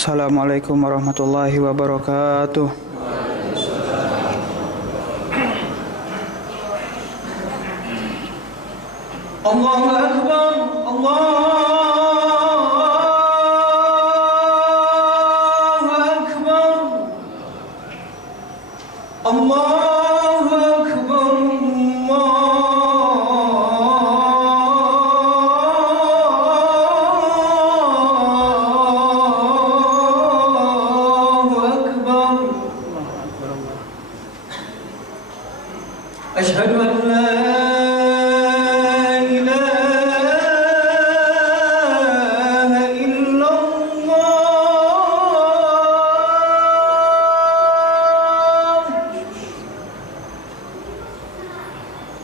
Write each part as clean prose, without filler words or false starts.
Assalamualaikum warahmatullahi wabarakatuh. Allahu Akbar, Allahu Akbar, Allahu Akbar, أشهد أن لا إله إلا الله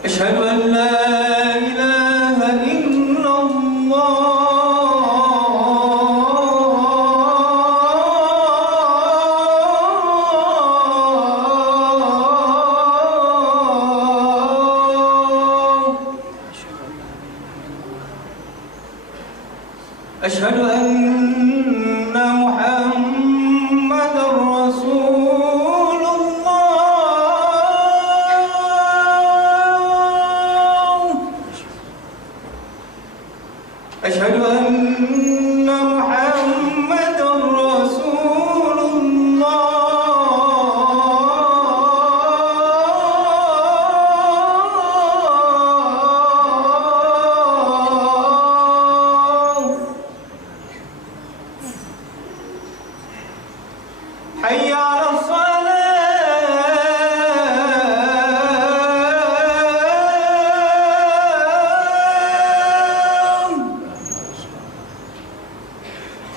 أشهد أن لا إله إلا أشهد أن محمدًا رسول الله أشهد أن محمدًا رسول حي على الصلاة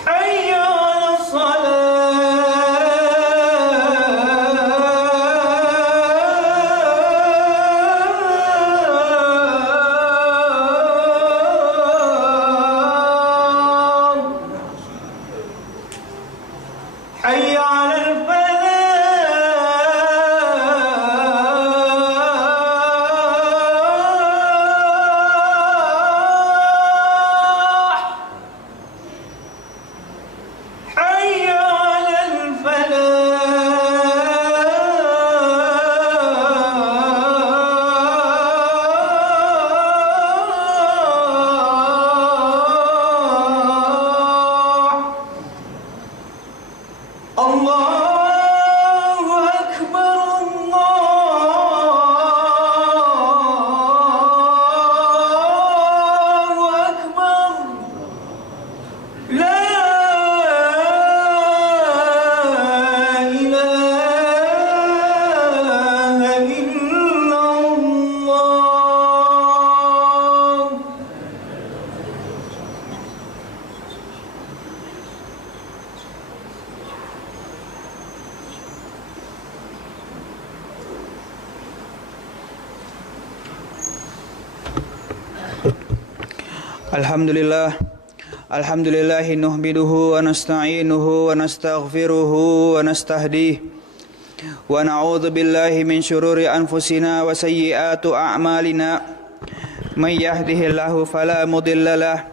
حي على الصلاة حي على الفلاح حي على الفلاح الله أكبر الله أكبر لا إله إلا الله Alhamdulillah, alhamdulillahi nuhmiduhu wa nasta'inuhu wa nastaghfiruhu wa nastahdih wa na'udzu billahi min syururi anfusina wa sayyiati a'malina may yahdihillahu fala mudhillalah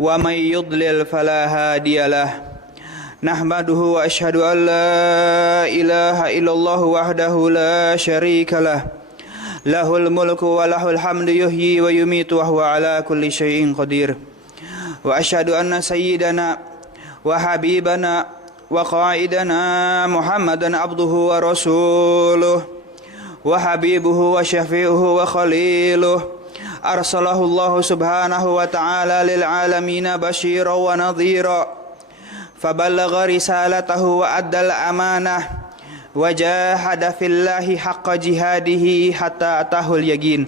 wa may yudlil fala hadiyalah nahmaduhu wa ashhadu an la ilaha illallah wahdahu la syarikalah lahul mulku wa lahul hamdu yuhyi wa yumitu wa huwa ala kulli syai'in qadir wa asyhadu anna sayyidana wa habibana wa qaidana Muhammadan abduhu wa rasuluh wa habibuhu wa syafi'uhu wa khaliluh arsalahu Allah subhanahu wa ta'ala lil alamin basyiran wa nadhira faballagha risalatahu wa addal amanah wajahada fillahi haqqa jihadihi hatta atahul yaqin.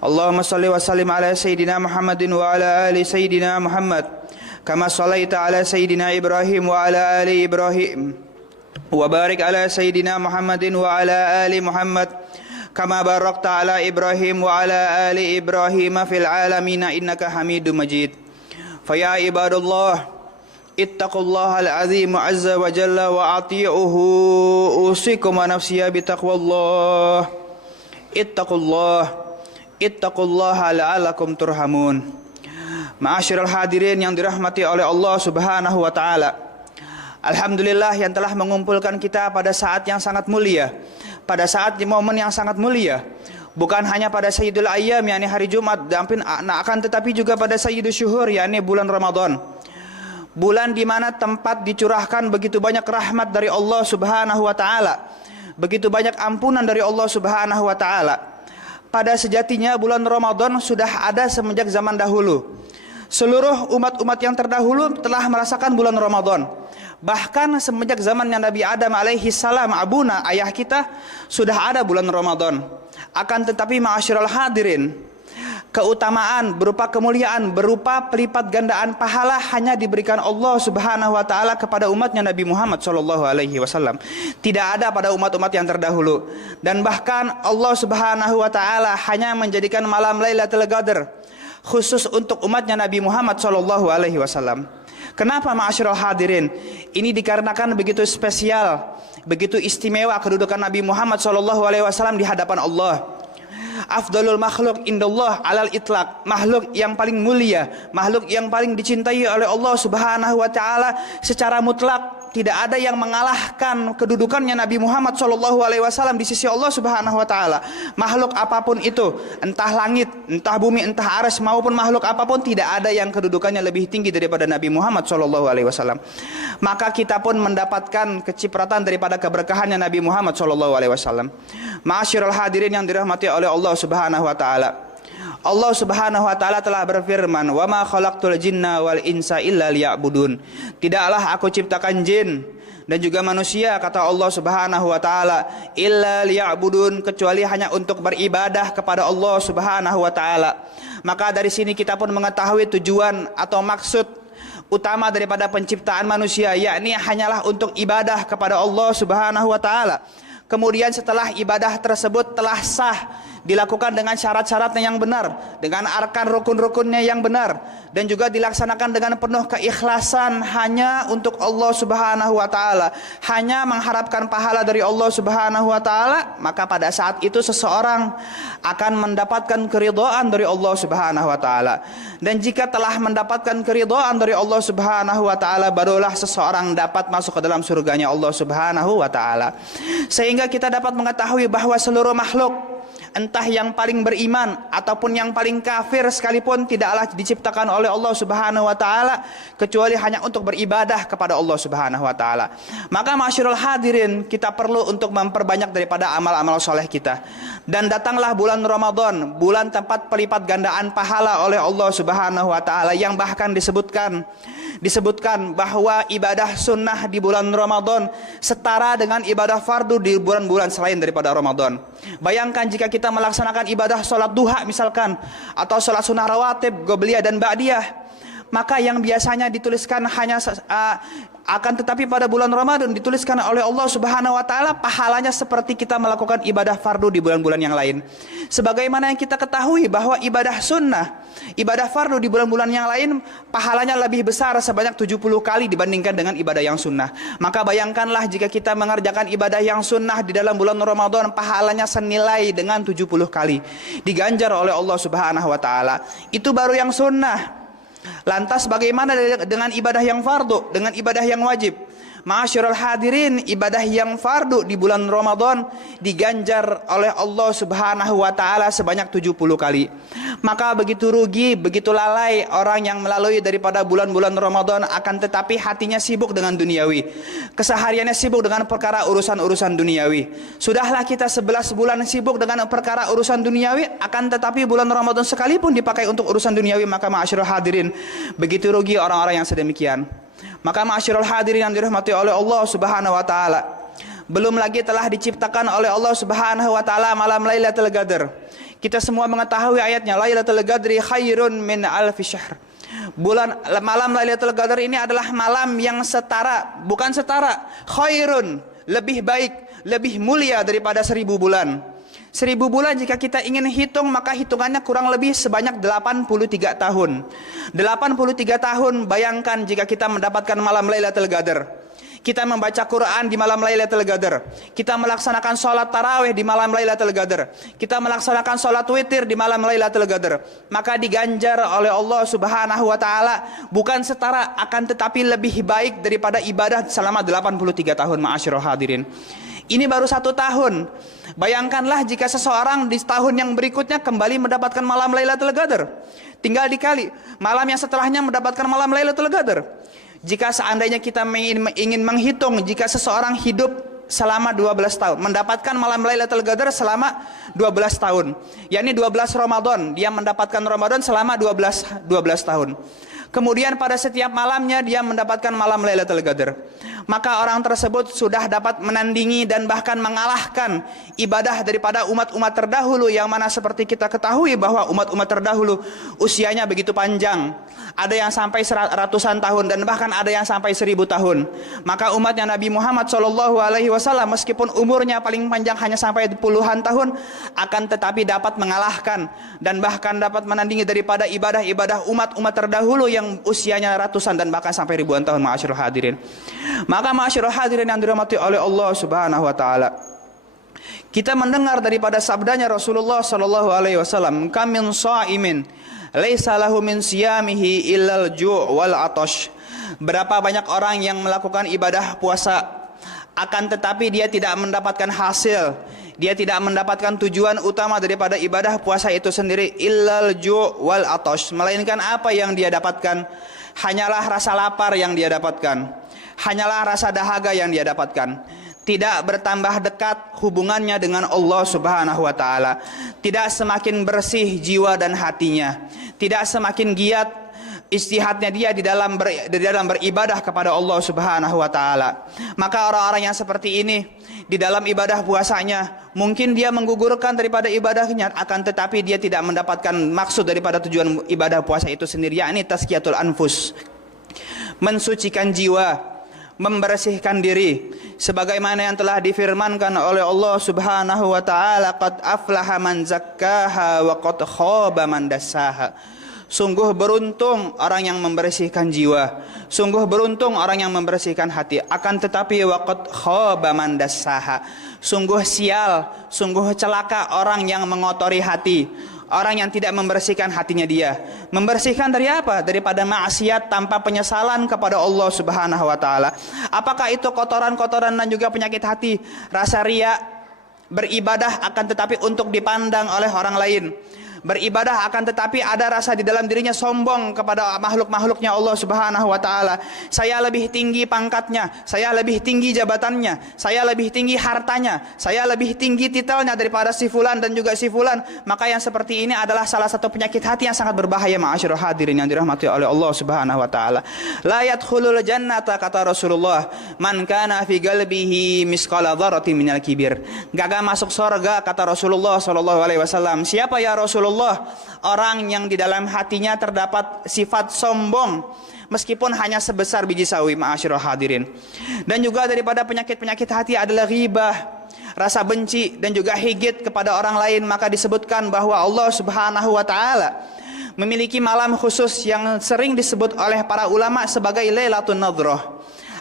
Allahumma salli wa sallim ala sayyidina Muhammadin wa ala ali sayyidina Muhammad كما صليت على سيدنا إبراهيم وعلى آل إبراهيم وبارك على سيدنا محمد وعلى آل محمد كما باركت على إبراهيم وعلى آل إبراهيم في العالمين إنك حميد مجيد فيا عباد الله اتقوا الله العظيم عز وجل وأطيعوه أوصيكم ونفسي بتقوى الله اتقوا الله لعلكم ترحمون. Ma'asyiral hadirin yang dirahmati oleh Allah Subhanahu wa taala. Alhamdulillah yang telah mengumpulkan kita pada saat yang sangat mulia, pada saat di momen yang sangat mulia. Bukan hanya pada Sayyidul Ayyam yakni hari Jumat, akan tetapi juga pada Sayyidul Syuhur yakni bulan Ramadan. Bulan di mana tempat dicurahkan begitu banyak rahmat dari Allah Subhanahu wa taala, begitu banyak ampunan dari Allah Subhanahu wa taala. Pada sejatinya bulan Ramadan sudah ada semenjak zaman dahulu. Seluruh umat-umat yang terdahulu telah merasakan bulan Ramadan. Bahkan semenjak zamannya Nabi Adam alaihi salam, abuna, ayah kita, sudah ada bulan Ramadan. Akan tetapi ma'asyiral hadirin, keutamaan berupa kemuliaan, berupa pelipat gandaan pahala hanya diberikan Allah Subhanahu wa taala kepada umatnya Nabi Muhammad sallallahu alaihi wasallam. Tidak ada pada umat-umat yang terdahulu. Dan bahkan Allah Subhanahu wa taala hanya menjadikan malam Lailatul Qadar khusus untuk umatnya Nabi Muhammad sallallahu alaihi wasallam. Kenapa ma'asyiral hadirin? Ini dikarenakan begitu spesial, begitu istimewa kedudukan Nabi Muhammad sallallahu alaihi wasallam di hadapan Allah. Afdalul makhluk indallah alal itlaq, makhluk yang paling mulia, makhluk yang paling dicintai oleh Allah Subhanahu wa taala secara mutlak. Tidak ada yang mengalahkan kedudukannya Nabi Muhammad sallallahu alaihi wasallam di sisi Allah Subhanahu wa taala. Makhluk apapun itu, entah langit, entah bumi, entah arsy maupun makhluk apapun, tidak ada yang kedudukannya lebih tinggi daripada Nabi Muhammad sallallahu alaihi wasallam. Maka kita pun mendapatkan kecipratan daripada keberkahannya Nabi Muhammad sallallahu alaihi wasallam. Ma'asyiral hadirin yang dirahmati oleh Allah Subhanahu wa taala. Allah Subhanahu wa taala telah berfirman, "Wa ma khalaqtul jinna wal insa illa liya'budun." Tidaklah aku ciptakan jin dan juga manusia, kata Allah Subhanahu wa taala, illa liya'budun, kecuali hanya untuk beribadah kepada Allah Subhanahu wa taala. Maka dari sini kita pun mengetahui tujuan atau maksud utama daripada penciptaan manusia, yakni hanyalah untuk ibadah kepada Allah Subhanahu wa taala. Kemudian setelah ibadah tersebut telah sah, dilakukan dengan syarat-syaratnya yang benar, dengan arkan rukun-rukunnya yang benar, dan juga dilaksanakan dengan penuh keikhlasan hanya untuk Allah Subhanahu wa taala, hanya mengharapkan pahala dari Allah Subhanahu wa taala, maka pada saat itu seseorang akan mendapatkan keridhaan dari Allah Subhanahu wa taala. Dan jika telah mendapatkan keridhaan dari Allah Subhanahu wa taala, barulah seseorang dapat masuk ke dalam surganya Allah Subhanahu wa taala. Sehingga kita dapat mengetahui bahwa seluruh makhluk, entah yang paling beriman ataupun yang paling kafir sekalipun, tidaklah diciptakan oleh Allah Subhanahu wa taala kecuali hanya untuk beribadah kepada Allah Subhanahu wa taala. Maka ma'asyiral hadirin, kita perlu untuk memperbanyak daripada amal-amal soleh kita. Dan datanglah bulan Ramadan, bulan tempat pelipat gandaan pahala oleh Allah Subhanahu wa taala, yang bahkan disebutkan bahwa ibadah sunnah di bulan Ramadan setara dengan ibadah fardu di bulan-bulan selain daripada Ramadan. Bayangkan jika kita melaksanakan ibadah sholat duha misalkan, atau sholat sunnah rawatib, qobliyah dan ba'diyah, maka yang biasanya dituliskan hanya akan tetapi pada bulan Ramadan dituliskan oleh Allah Subhanahu wa taala pahalanya seperti kita melakukan ibadah fardu di bulan-bulan yang lain. Sebagaimana yang kita ketahui bahwa ibadah sunnah, ibadah fardu di bulan-bulan yang lain pahalanya lebih besar sebanyak 70 kali dibandingkan dengan ibadah yang sunnah. Maka bayangkanlah jika kita mengerjakan ibadah yang sunnah di dalam bulan Ramadan, pahalanya senilai dengan 70 kali diganjar oleh Allah Subhanahu wa taala. Itu baru yang sunnah. Lantas bagaimana dengan ibadah yang fardu, dengan ibadah yang wajib? Ma'asyiral hadirin, ibadah yang fardu di bulan Ramadan diganjar oleh Allah Subhanahu wa taala sebanyak 70 kali. Maka begitu rugi, begitu lalai orang yang melalui daripada bulan-bulan Ramadan, akan tetapi hatinya sibuk dengan duniawi. Kesehariannya sibuk dengan perkara urusan-urusan duniawi. Sudahlah kita 11 bulan sibuk dengan perkara urusan duniawi, akan tetapi bulan Ramadan sekalipun dipakai untuk urusan duniawi, maka ma'asyiral hadirin, begitu rugi orang-orang yang sedemikian. Maka ma'asyiral hadirin yang dirahmati oleh Allah Subhanahu wa taala, belum lagi telah diciptakan oleh Allah Subhanahu wa taala malam Lailatul Qadar. Kita semua mengetahui ayatnya, Lailatul Qadri khairun min alfi syahr. Malam Lailatul Qadar ini adalah malam yang setara, bukan setara, khairun, lebih baik, lebih mulia daripada 1000 bulan. 1000 bulan jika kita ingin hitung, maka hitungannya kurang lebih sebanyak 83 tahun. 83 tahun, bayangkan jika kita mendapatkan malam Lailatul Qadar. Kita membaca Quran di malam Lailatul Qadar. Kita melaksanakan sholat tarawih di malam Lailatul Qadar. Kita melaksanakan sholat witir di malam Lailatul Qadar. Maka diganjar oleh Allah Subhanahu wa taala bukan setara, akan tetapi lebih baik daripada ibadah selama 83 tahun, ma'asyiral hadirin. Ini baru 1 tahun. Bayangkanlah jika seseorang di tahun yang berikutnya kembali mendapatkan malam Lailatul Qadar. Tinggal dikali, malam yang setelahnya mendapatkan malam Lailatul Qadar. Jika seandainya kita ingin menghitung, jika seseorang hidup selama 12 tahun, mendapatkan malam Lailatul Qadar selama 12 tahun, yakni 12 Ramadan, dia mendapatkan Ramadan selama 12 tahun. Kemudian pada setiap malamnya dia mendapatkan malam Lailatul Qadar. Maka orang tersebut sudah dapat menandingi dan bahkan mengalahkan ibadah daripada umat-umat terdahulu, yang mana seperti kita ketahui bahwa umat-umat terdahulu usianya begitu panjang. Ada yang sampai ratusan tahun dan bahkan ada yang sampai 1000 tahun. Maka umatnya Nabi Muhammad SAW meskipun umurnya paling panjang hanya sampai puluhan tahun, akan tetapi dapat mengalahkan dan bahkan dapat menandingi daripada ibadah-ibadah umat-umat terdahulu yang usianya ratusan dan bahkan sampai ribuan tahun, ma'asyiral hadirin. Maka ma'asyiral hadirin yang dirahmati oleh Allah Subhanahu wa taala, kita mendengar daripada sabdanya Rasulullah sallallahu alaihi wasallam, "Kam min sha'imin laisa lahu min siyamihi illal ju' wal 'atash." Berapa banyak orang yang melakukan ibadah puasa, akan tetapi dia tidak mendapatkan hasil, dia tidak mendapatkan tujuan utama daripada ibadah puasa itu sendiri, illal ju' wal 'atash, melainkan apa yang dia dapatkan hanyalah rasa lapar yang dia dapatkan, hanyalah rasa dahaga yang dia dapatkan. Tidak bertambah dekat hubungannya dengan Allah Subhanahu wa taala, tidak semakin bersih jiwa dan hatinya, tidak semakin giat istihadnya dia di dalam beribadah kepada Allah Subhanahu wa taala. Maka orang-orang yang seperti ini di dalam ibadah puasanya mungkin dia menggugurkan daripada ibadahnya, akan tetapi dia tidak mendapatkan maksud daripada tujuan ibadah puasa itu sendiri, yakni tazkiyatul anfus, mensucikan jiwa, membersihkan diri, sebagaimana yang telah difirmankan oleh Allah Subhanahu wa taala, qad aflaha man zakkaha wa qad khaba man dassaha. Sungguh beruntung orang yang membersihkan jiwa, sungguh beruntung orang yang membersihkan hati, akan tetapi wa qad khaba man dassaha. Sungguh sial, sungguh celaka orang yang mengotori hati, orang yang tidak membersihkan hatinya dia. Membersihkan dari apa? Daripada maksiat tanpa penyesalan kepada Allah Subhanahu wa taala. Apakah itu kotoran-kotoran dan juga penyakit hati? Rasa riya, beribadah akan tetapi untuk dipandang oleh orang lain. Beribadah akan tetapi ada rasa di dalam dirinya sombong kepada makhluk-makhluknya Allah Subhanahu wa taala. Saya lebih tinggi pangkatnya, saya lebih tinggi jabatannya, saya lebih tinggi hartanya, saya lebih tinggi titelnya daripada si fulan dan juga si fulan. Maka yang seperti ini adalah salah satu penyakit hati yang sangat berbahaya, ma'asyiral hadirin yang dirahmati oleh Allah Subhanahu wa taala. La yadkhulul jannata, kata Rasulullah, man kana fi qalbihi misqala dzarratin minal kibir. Gak masuk surga, kata Rasulullah sallallahu alaihi wasallam. Siapa ya Rasulullah? Orang yang di dalam hatinya terdapat sifat sombong meskipun hanya sebesar biji sawi, ma'asyiral hadirin. Dan juga daripada penyakit-penyakit hati adalah ghibah, rasa benci dan juga higit kepada orang lain. Maka disebutkan bahwa Allah Subhanahu wa taala memiliki malam khusus yang sering disebut oleh para ulama sebagai Lailatul Nadhrah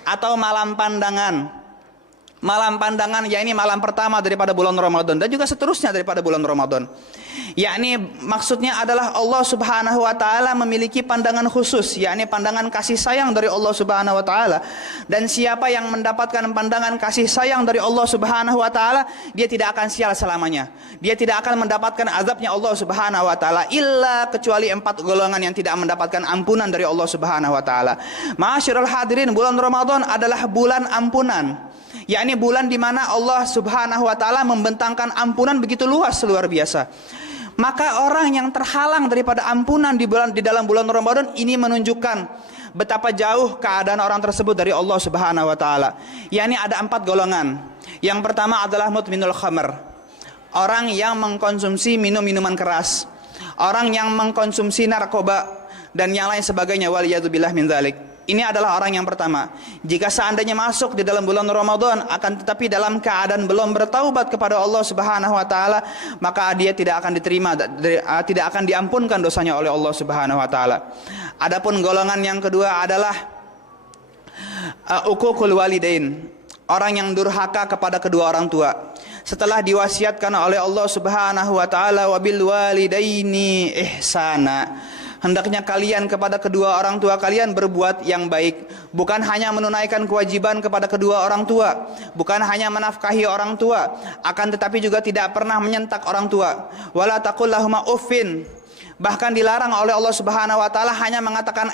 atau malam pandangan. Malam pandangan, yakni malam pertama daripada bulan Ramadan dan juga seterusnya daripada bulan Ramadan. Yakni maksudnya adalah Allah Subhanahu wa taala memiliki pandangan khusus, yakni pandangan kasih sayang dari Allah Subhanahu wa taala. Dan siapa yang mendapatkan pandangan kasih sayang dari Allah Subhanahu wa taala, dia tidak akan sial selamanya. Dia tidak akan mendapatkan azabnya Allah Subhanahu wa taala, illa kecuali 4 golongan yang tidak mendapatkan ampunan dari Allah Subhanahu wa taala. Ma'asyiral hadirin, bulan Ramadan adalah bulan ampunan, yakni bulan di mana Allah Subhanahu wa taala membentangkan ampunan begitu luas, luar biasa. Maka orang yang terhalang daripada ampunan di dalam bulan Ramadan ini menunjukkan betapa jauh keadaan orang tersebut dari Allah Subhanahu wa taala. Yakni ada 4 golongan. Yang pertama adalah mudminul khamr, orang yang mengkonsumsi minuman keras, orang yang mengkonsumsi narkoba, dan yang lain sebagainya, waliyadzubillah min dzalik. Ini adalah orang yang pertama. Jika seandainya masuk di dalam bulan Ramadan akan tetapi dalam keadaan belum bertaubat kepada Allah Subhanahu wa taala, maka dia tidak akan diterima, tidak akan diampunkan dosanya oleh Allah Subhanahu wa taala. Adapun golongan yang kedua adalah uququl walidain, orang yang durhaka kepada kedua orang tua. Setelah diwasiatkan oleh Allah Subhanahu wa taala, wabil walidaini ihsana, hendaknya kalian kepada kedua orang tua kalian berbuat yang baik. Bukan hanya menunaikan kewajiban kepada kedua orang tua, bukan hanya menafkahi orang tua, akan tetapi juga tidak pernah menyentak orang tua. Wala taqul lahuma uffin, bahkan dilarang oleh Allah Subhanahu wa taala hanya mengatakan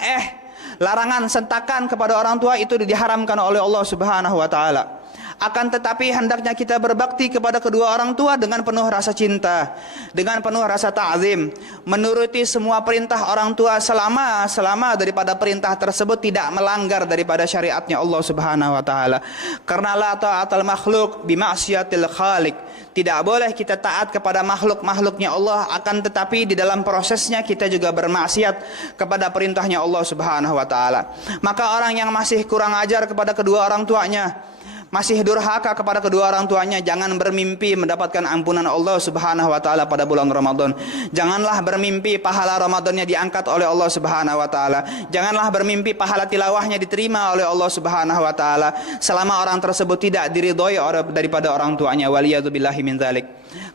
larangan sentakan kepada orang tua itu diharamkan oleh Allah Subhanahu wa taala. Akan tetapi hendaknya kita berbakti kepada kedua orang tua dengan penuh rasa cinta, dengan penuh rasa ta'zim, menuruti semua perintah orang tua selama daripada perintah tersebut tidak melanggar daripada syariatnya Allah Subhanahu wa taala. Karena la ta'atal makhluk bi ma'siyatil khaliq. Tidak boleh kita taat kepada makhluk-makhluknya Allah, akan tetapi di dalam prosesnya kita juga bermaksiat kepada perintahnya Allah Subhanahu wa taala. Maka orang yang masih kurang ajar kepada kedua orang tuanya, masih durhaka kepada kedua orang tuanya, jangan bermimpi mendapatkan ampunan Allah Subhanahu wa taala pada bulan Ramadan. Janganlah bermimpi pahala Ramadannya diangkat oleh Allah Subhanahu wa taala. Janganlah bermimpi pahala tilawahnya diterima oleh Allah Subhanahu wa taala selama orang tersebut tidak diridhoi daripada orang tuanya. Waliyadzubillahi min dzalik.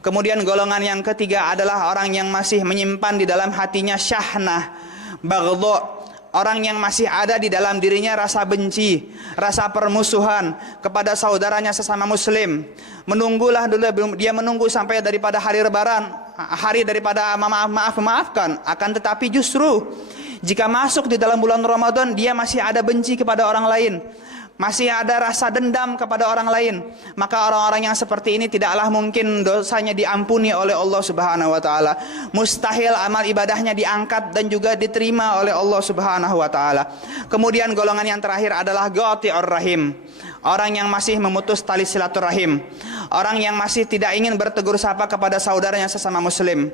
Kemudian golongan yang ketiga adalah orang yang masih menyimpan di dalam hatinya syahnah, baghdha, orang yang masih ada di dalam dirinya rasa benci, rasa permusuhan kepada saudaranya sesama muslim. Menunggulah dulu, dia menunggu sampai daripada hari lebaran, hari daripada maafkan. Akan tetapi justru jika masuk di dalam bulan Ramadan dia masih ada benci kepada orang lain, masih ada rasa dendam kepada orang lain, maka orang-orang yang seperti ini tidaklah mungkin dosanya diampuni oleh Allah Subhanahu wa taala. Mustahil amal ibadahnya diangkat dan juga diterima oleh Allah Subhanahu wa taala. Kemudian golongan yang terakhir adalah qati'ur rahim, orang yang masih memutus tali silaturahim, orang yang masih tidak ingin bertegur sapa kepada saudaranya sesama muslim.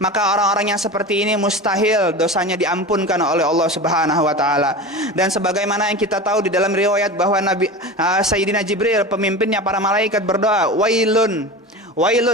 Maka orang-orang yang seperti ini mustahil dosanya diampunkan oleh Allah Subhanahu wa taala. Dan sebagaimana yang kita tahu di dalam riwayat bahwa Sayyidina Jibril, pemimpinnya para malaikat, berdoa, wailun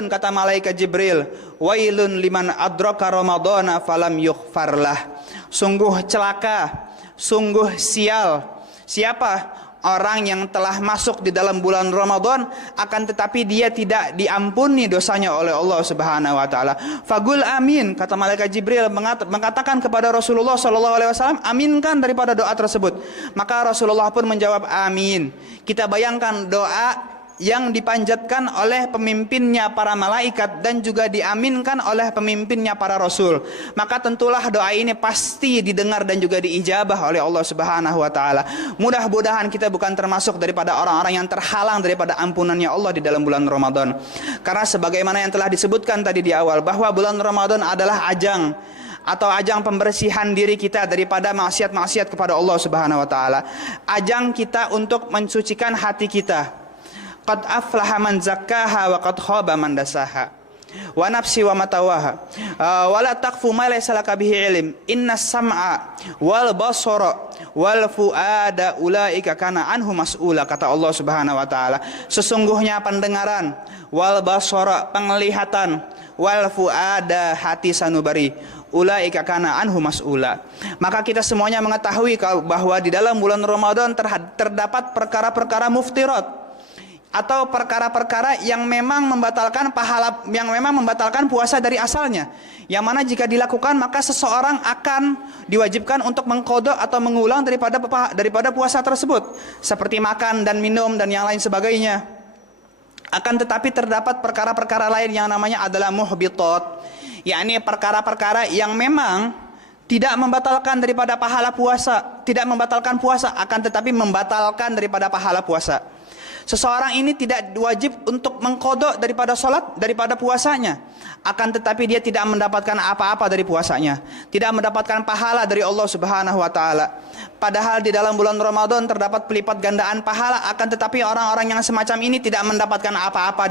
kata malaikat Jibril, wailun liman adraka ramadhana falam yughfarlah. Sungguh celaka, sungguh sial siapa orang yang telah masuk di dalam bulan Ramadan akan tetapi dia tidak diampuni dosanya oleh Allah Subhanahu wa taala. Fagul amin, kata malaikat Jibril mengatakan kepada Rasulullah sallallahu alaihi wasallam, aminkan daripada doa tersebut. Maka Rasulullah pun menjawab amin. Kita bayangkan doa yang dipanjatkan oleh pemimpinnya para malaikat dan juga diaminkan oleh pemimpinnya para rasul, maka tentulah doa ini pasti didengar dan juga diijabah oleh Allah Subhanahu wa taala. Mudah-mudahan kita bukan termasuk daripada orang-orang yang terhalang daripada ampunannya Allah di dalam bulan Ramadan. Karena sebagaimana yang telah disebutkan tadi di awal bahwa bulan Ramadan adalah ajang atau ajang pembersihan diri kita daripada maksiat-maksiat kepada Allah Subhanahu wa taala. Ajang kita untuk mensucikan hati kita. Qad aflaha man zakkaha wa qad khaba man dasaha. Wa nafsi wa matawaha. Wa la taqfu ma laysa laka bihi ilm. Innas sam'a wal basara wal fuada ulaika kana anhu mas'ula, kata Allah Subhanahu wa taala. Sesungguhnya pendengaran, wal basara penglihatan, wal fuada hati sanubari, ulaika kana anhu mas'ula. Maka kita semuanya mengetahui bahwa di dalam bulan Ramadan terdapat perkara-perkara muftirat atau perkara-perkara yang memang membatalkan pahala, yang memang membatalkan puasa dari asalnya, yang mana jika dilakukan maka seseorang akan diwajibkan untuk mengqadha atau mengulang daripada puasa tersebut, seperti makan dan minum dan yang lain sebagainya. Akan tetapi terdapat perkara-perkara lain yang namanya adalah muhbitat, yakni perkara-perkara yang memang tidak membatalkan daripada pahala puasa, tidak membatalkan puasa, akan tetapi membatalkan daripada pahala puasa. Seseorang ini tidak wajib untuk mengqadha daripada salat, daripada puasanya, akan tetapi dia tidak mendapatkan apa-apa dari puasanya, tidak mendapatkan pahala dari Allah Subhanahu wa taala. Padahal di dalam bulan Ramadan terdapat pelipat gandaan pahala, akan tetapi orang-orang yang semacam ini tidak mendapatkan apa-apa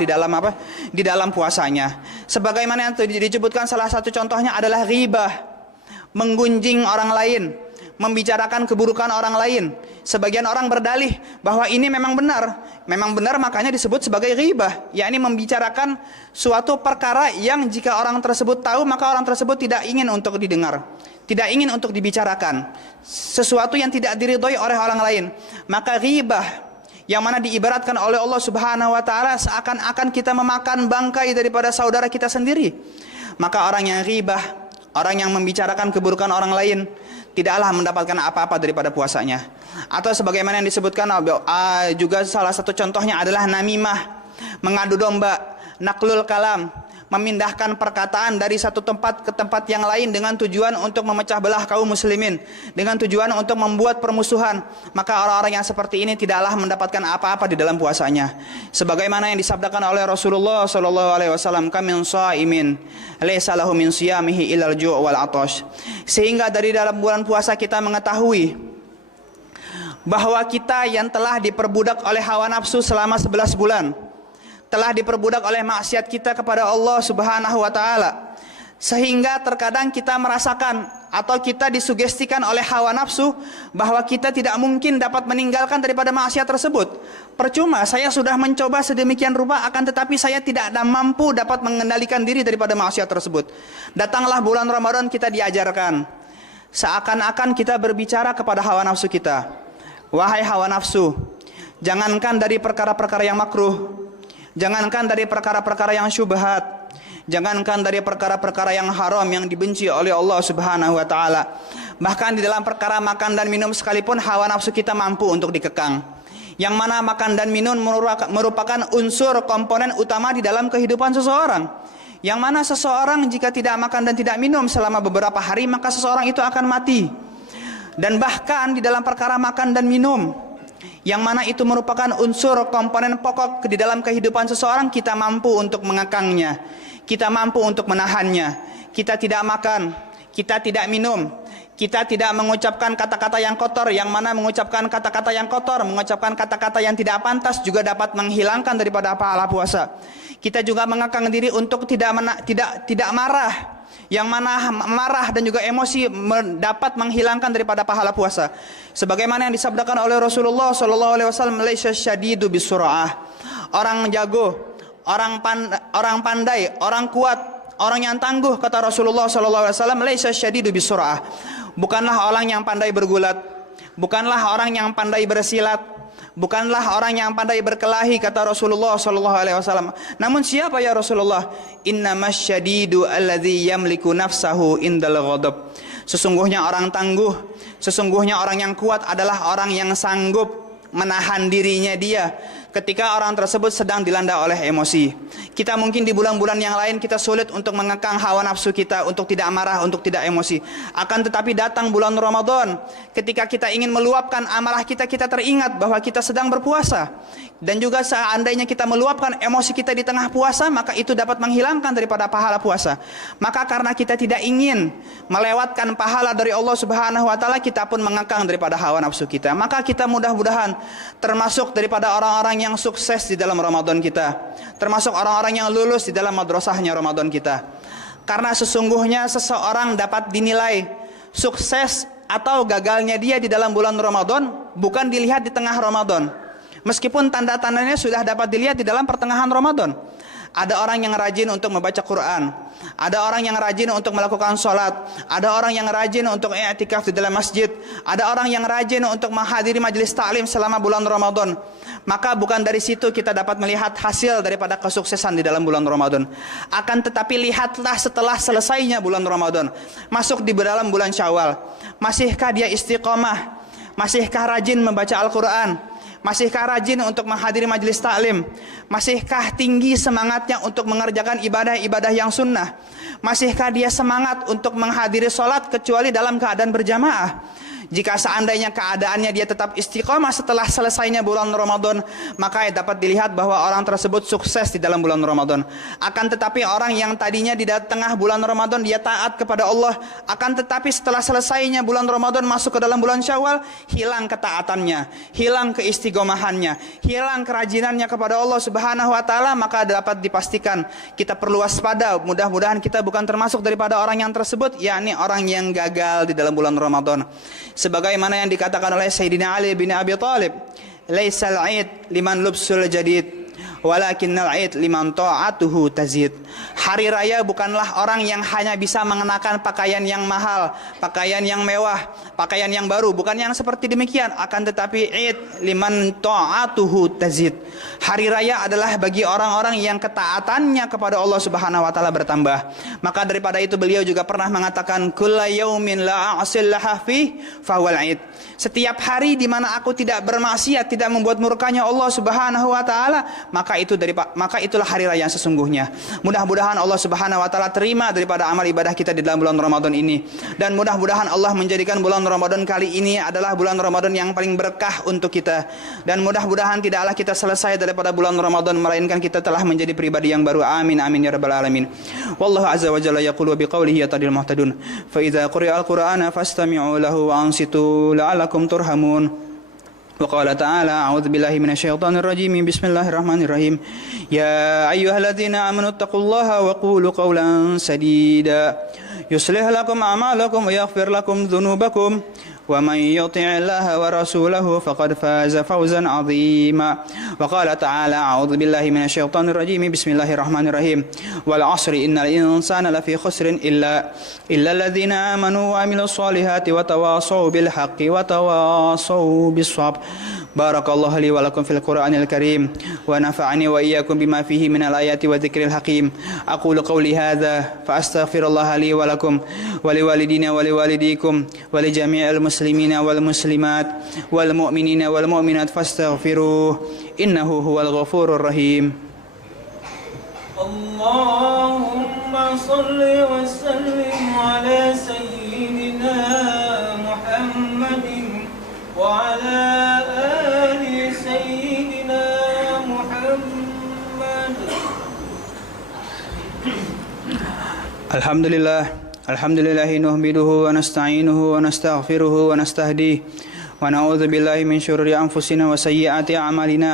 di dalam puasanya. Sebagaimana yang disebutkan, salah satu contohnya adalah ghibah, menggunjing orang lain, membicarakan keburukan orang lain. Sebagian orang berdalih bahwa ini memang benar makanya disebut sebagai ghibah, yakni membicarakan suatu perkara yang jika orang tersebut tahu maka orang tersebut tidak ingin untuk didengar, tidak ingin untuk dibicarakan, sesuatu yang tidak diridhoi oleh orang lain. Maka ghibah yang mana diibaratkan oleh Allah Subhanahu wa taala seakan-akan kita memakan bangkai daripada saudara kita sendiri. Maka orang yang ghibah, orang yang membicarakan keburukan orang lain, tidaklah mendapatkan apa-apa daripada puasanya. Atau sebagaimana yang disebutkan juga salah satu contohnya adalah namimah, mengadu domba, naklul kalam, memindahkan perkataan dari satu tempat ke tempat yang lain dengan tujuan untuk memecah belah kaum muslimin, dengan tujuan untuk membuat permusuhan. Maka orang-orang yang seperti ini tidaklah mendapatkan apa-apa di dalam puasanya. Sebagaimana yang disabdakan oleh Rasulullah sallallahu alaihi wasallam, "Kamin shaimin laisa lahu min siyamihi illal ju' wal 'atash." Sehingga dari dalam bulan puasa kita mengetahui bahwa kita yang telah diperbudak oleh hawa nafsu selama 11 bulan, telah diperbudak oleh maksiat kita kepada Allah Subhanahu wa taala, sehingga terkadang kita merasakan atau kita disugestikan oleh hawa nafsu bahwa kita tidak mungkin dapat meninggalkan daripada maksiat tersebut. Percuma saya sudah mencoba sedemikian rupa, akan tetapi saya tidak mampu dapat mengendalikan diri daripada maksiat tersebut. Datanglah bulan Ramadan, kita diajarkan seakan-akan kita berbicara kepada hawa nafsu kita. Wahai hawa nafsu, jangankan dari perkara-perkara yang makruh, jangankan dari perkara-perkara yang syubhat, jangankan dari perkara-perkara yang haram yang dibenci oleh Allah Subhanahu wa taala, bahkan di dalam perkara makan dan minum sekalipun hawa nafsu kita mampu untuk dikekang. Yang mana makan dan minum merupakan unsur komponen utama di dalam kehidupan seseorang. Yang mana seseorang jika tidak makan dan tidak minum selama beberapa hari, maka seseorang itu akan mati. Dan bahkan di dalam perkara makan dan minum, yang mana itu merupakan unsur komponen pokok di dalam kehidupan seseorang, kita mampu untuk mengekangnya, kita mampu untuk menahannya. Kita tidak makan, kita tidak minum, kita tidak mengucapkan kata-kata yang kotor, yang mana mengucapkan kata-kata yang kotor, mengucapkan kata-kata yang tidak pantas juga dapat menghilangkan daripada pahala puasa. Kita juga mengekang diri untuk tidak marah, yang mana marah dan juga emosi dapat menghilangkan daripada pahala puasa. Sebagaimana yang disabdakan oleh Rasulullah sallallahu alaihi wasallam, "Laisa syadidu bisur'ah." Orang jago, orang pandai, orang kuat, orang yang tangguh, kata Rasulullah sallallahu alaihi wasallam, "Laisa syadidu bisur'ah." Bukanlah orang yang pandai bergulat, bukanlah orang yang pandai bersilat, bukanlah orang yang pandai berkelahi, kata Rasulullah sallallahu alaihi wasallam. Namun siapa ya Rasulullah? Innamasyadidu alladzi yamliku nafsahu indal ghadab. Sesungguhnya orang tangguh, sesungguhnya orang yang kuat adalah orang yang sanggup menahan dirinya dia ketika orang tersebut sedang dilanda oleh emosi. Kita mungkin di bulan-bulan yang lain kita sulit untuk mengekang hawa nafsu kita untuk tidak marah, untuk tidak emosi. Akan tetapi datang bulan Ramadan, ketika kita ingin meluapkan amarah kita, kita teringat bahwa kita sedang berpuasa. Dan juga seandainya kita meluapkan emosi kita di tengah puasa, maka itu dapat menghilangkan daripada pahala puasa. Maka karena kita tidak ingin melewatkan pahala dari Allah Subhanahu wa taala, kita pun mengekang daripada hawa nafsu kita. Maka kita mudah-mudahan termasuk daripada orang-orang yang sukses di dalam Ramadan kita, termasuk orang-orang yang lulus di dalam madrasahnya Ramadan kita. Karena sesungguhnya seseorang dapat dinilai sukses atau gagalnya dia di dalam bulan Ramadan bukan dilihat di tengah Ramadan, meskipun tanda-tandanya sudah dapat dilihat di dalam pertengahan Ramadan. Ada orang yang rajin untuk membaca Quran, ada orang yang rajin untuk melakukan sholat, ada orang yang rajin untuk i'tikaf di dalam masjid, ada orang yang rajin untuk menghadiri majelis ta'lim selama bulan Ramadan. Maka bukan dari situ kita dapat melihat hasil daripada kesuksesan di dalam bulan Ramadan. Akan tetapi lihatlah setelah selesainya bulan Ramadan, masuk di dalam bulan Syawal, masihkah dia istiqomah? Masihkah rajin membaca Al-Quran? Masihkah rajin untuk menghadiri majelis taklim? Masihkah tinggi semangatnya untuk mengerjakan ibadah-ibadah yang sunnah? Masihkah dia semangat untuk menghadiri sholat kecuali dalam keadaan berjamaah? Jika seandainya keadaannya dia tetap istiqomah setelah selesainya bulan Ramadan, maka dapat dilihat bahwa orang tersebut sukses di dalam bulan Ramadan. Akan tetapi orang yang tadinya di tengah bulan Ramadan dia taat kepada Allah, akan tetapi setelah selesainya bulan Ramadan masuk ke dalam bulan Syawal, hilang ketaatannya, hilang keistiqomahannya, hilang kerajinannya kepada Allah Subhanahu wa taala, maka dapat dipastikan kita perlu waspada. Mudah-mudahan kita bukan termasuk daripada orang yang tersebut, yakni orang yang gagal di dalam bulan Ramadan. Sebagaimana yang dikatakan oleh Sayyidina Ali bin Abi Thalib, "Laisal 'id liman lubsul jadid, walakinnal 'id liman ta'atuhu tazid." Hari raya bukanlah orang yang hanya bisa mengenakan pakaian yang mahal, pakaian yang mewah, pakaian yang baru, bukan yang seperti demikian, akan tetapi 'id liman ta'atuhu tazid. Hari raya adalah bagi orang-orang yang ketaatannya kepada Allah Subhanahu wa taala bertambah. Maka daripada itu beliau juga pernah mengatakan, "Kulla yaumin la a'sillaha fi fawal 'id." Setiap hari di mana aku tidak bermaksiat, tidak membuat murkanya Allah Subhanahu wa taala, maka itulah hari raya yang sesungguhnya. Mudah-mudahan Allah Subhanahu wa taala terima daripada amal ibadah kita di dalam bulan Ramadan ini, dan mudah-mudahan Allah menjadikan bulan Ramadan kali ini adalah bulan Ramadan yang paling berkah untuk kita, dan mudah-mudahan tidaklah kita selesai daripada bulan Ramadan melainkan kita telah menjadi pribadi yang baru. Amin amin ya rabbal alamin. Wallahu azza wa jalla yaqulu biqaulihi yatadil muhtadun fa idza quri'al qur'ana fastami'u lahu wa ansitu la'allakum turhamun. وقال تعالى أعوذ بالله من الشيطان الرجيم بسم الله الرحمن الرحيم يا أيها الذين آمنوا اتقوا الله وقولوا قولا سديدا يصلح لكم أعمالكم ويغفر لكم ذنوبكم ومن يطع الله ورسوله فقد فاز فوزا عظيما. وقال تعالى أعوذ بالله من الشيطان الرجيم بسم الله الرحمن الرحيم والعصر إن الإنسان لفي خسر إلا الذين آمنوا وعملوا الصالحات وتواصوا بالحق وتواصوا بالصبر. بارك الله لي ولكم في القرآن الكريم ونفعني وإياكم بما فيه من الآيات والذكر الحكيم. أقول قولي هذا فأستغفر الله لي ولكم ولوالدينا ولوالديكم ولجميع المسلمين والمسلمات والمؤمنين والمؤمنات فاستغفروه إنه هو الغفور الرحيم. اللهم صل وسلم على سيدنا محمد وعلى آل سيدنا محمد. الحمد لله نحمده ونستعينه ونستغفره ونستهديه ونعوذ بالله من شرور أنفسنا وسيئات أعمالنا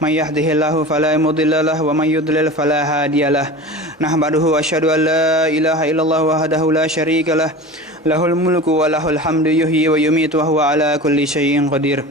من يهده الله فلا مضل له ومن يضلل فلا هادي له نحمده وأشهد أن لا إله إلا الله وحده لا شريك له له الملك وله الحمد يحيي ويميت وهو على كل شيء قدير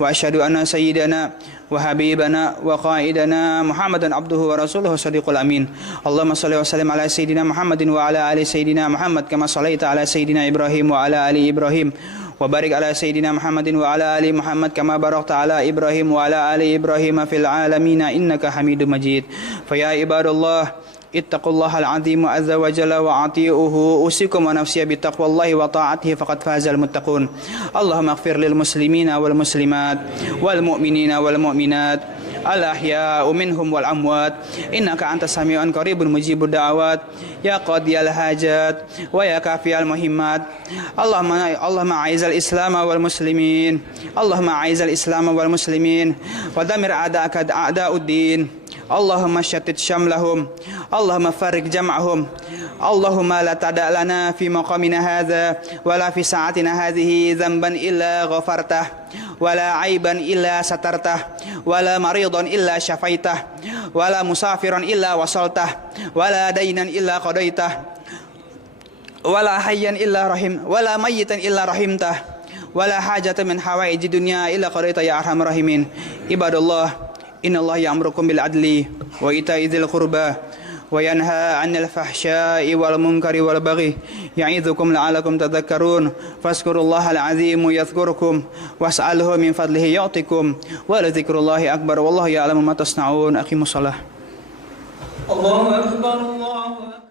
وأشهد أن سيدنا وحبيبنا وقائدنا محمدا عبده ورسوله صديق الأمين. اللهم صل وسلم على سيدنا محمد وعلى آل سيدنا محمد كما صليت على سيدنا إبراهيم وعلى آل إبراهيم وبارك على سيدنا محمد وعلى آل محمد كما باركت على إبراهيم وعلى آل إبراهيم في العالمين إنك حميد مجيد. فيا عباد الله اتقوا الله العظيم عز وجل وأطيعوه أوصيكم ونفسي بتقوى الله وطاعته فقد فاز المتقون. اللهم اغفر للمسلمين والمسلمات والمؤمنين والمؤمنات الأحياء منهم والأموات إنك أنت سميع قريب مجيب الدعوات يا قاضي الحاجات ويا كافي المهمات. اللهم أعز الإسلام والمسلمين، اللهم أعز الإسلام والمسلمين ودمر أعداءك أعداء الدين. اللهم شتت شملهم، اللهم فرق جمعهم. اللهم لا تدع لنا في مقامنا هذا ولا في ساعتنا هذه ذنبا إلا غفرته ولا عيبا إلا سترته ولا مريضا إلا شفيته ولا مسافرا إلا وصلته ولا دينا إلا قضيته ولا حيا إلا رحم ولا ميتا إلا رحمته ولا حاجة من حوائج الدنيا إلا قضيتها يا أرحم الراحمين. عباد الله إن الله يأمركم بالعدل وإيتاء ذي القربى وينهى عن الفحشاء والمنكر والبغي يعظكم لعلكم تذكرون. فاذكروا الله العظيم يذكركم واسأله من فضله يعطكم ولذكر الله أكبر والله يعلم ما تصنعون. أقيموا الصلاة. الله أكبر الله أكبر.